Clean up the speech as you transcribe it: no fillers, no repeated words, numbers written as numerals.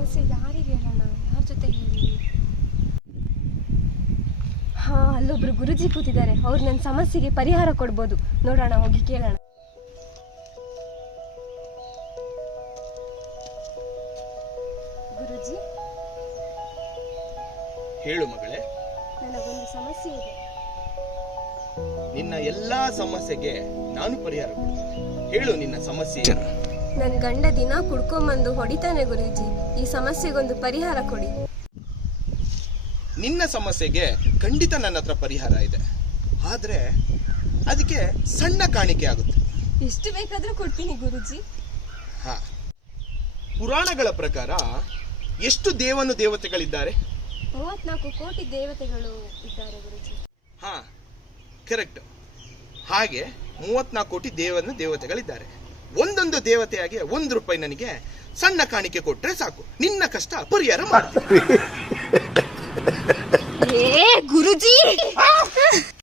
ಸಮಸ್ಯೆ ಯಾರಿಗೆ ಹೇಳೋಣ, ಯಾರ ಜೊತೆ ಹೇಳಿ? ಹಾ, ಅಲ್ಲೊಬ್ರು ಗುರುಜಿ ಕೂತಿದ್ದಾರೆ. ಅವ್ರು ನನ್ನ ಸಮಸ್ಯೆಗೆ ಪರಿಹಾರ ಕೊಡ್ಬೋದು. ನೋಡೋಣ, ಹೋಗಿ ಕೇಳೋಣ. ಗುರುಜಿ, ಹೇಳು ಮಗಳೇ. ನನಗೊಂದು ಸಮಸ್ಯೆ ಇದೆ. ನಿನ್ನ ಎಲ್ಲಾ ಸಮಸ್ಯೆಗೆ ನಾನು ಪರಿಹಾರ ಕೊಡ್ತೀನಿ. ಹೇಳು ನಿನ್ನ ಸಮಸ್ಯೆ. ನನ್ನ ಗಂಡ ದಿನ ಕುಡ್ಕೊಂಬಂದು ಹೊಡಿತಾನೆ ಗುರುಜಿ. ಈ ಸಮಸ್ಯೆಗೊಂದು ಪರಿಹಾರ ಕೊಡಿ. ನಿನ್ನ ಸಮಸ್ಯೆಗೆ ಖಂಡಿತ ನನ್ನ ಹತ್ರ ಪರಿಹಾರ ಇದೆ, ಆದ್ರೆ ಅದಕ್ಕೆ ಸಣ್ಣ ಕಾಣಿಕೆ ಆಗುತ್ತೆ. ಎಷ್ಟು ಬೇಕಾದ್ರೂ ಕೊಡ್ತೀನಿ ಗುರುಜಿ. ಹಾ, ಪುರಾಣಗಳ ಪ್ರಕಾರ ಎಷ್ಟು ದೇವತೆಗಳಿದ್ದಾರೆ? 34 ಕೋಟಿ ದೇವತೆಗಳು ಇದ್ದಾರೆ ಗುರುಜಿ. ಹಾ, ಕರೆಕ್ಟ್. ಹಾಗೆ 34 ಕೋಟಿ ದೇವತೆಗಳಿದ್ದಾರೆ. ಒಂದೊಂದು ದೇವತೆಯಾಗಿ ₹1 ನನಗೆ ಸಣ್ಣ ಕಾಣಿಕೆ ಕೊಟ್ರೆ ಸಾಕು, ನಿನ್ನ ಕಷ್ಟ ಪರಿಹಾರ ಮಾಡ್ತೀನಿ. ಗುರುಜಿ